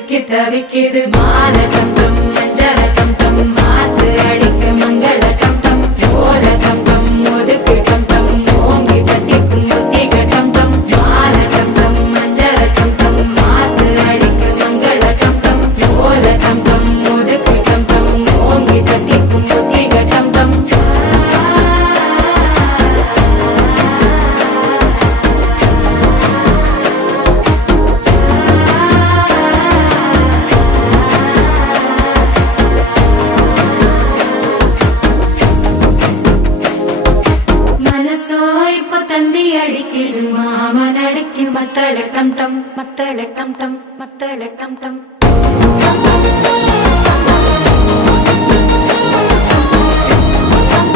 சிக்கி தவிக்கிது மால டம் டம் மஞ்சர டம் டம் மாத்து அடிக்க மங்கள டம் டம் ஓல டம் டம் ஒதுக்கு டம் டம் ஓங்கி பத்திக்கும் புத்திக டம் டம் மால டம் டம் மஞ்சர டம் டம் மாத்து அடிக்க மங்கள டம் டம் ஓல டம் டம் ஒதுக்கு டம் டம் ஓங்கி பத்திக்கும் புத்திக டம் டம் தந்தி அடிக்குது மாமன் அடிக்கு மத்தள டம் டம் மத்தள டம் டம் மத்தள டம் டம்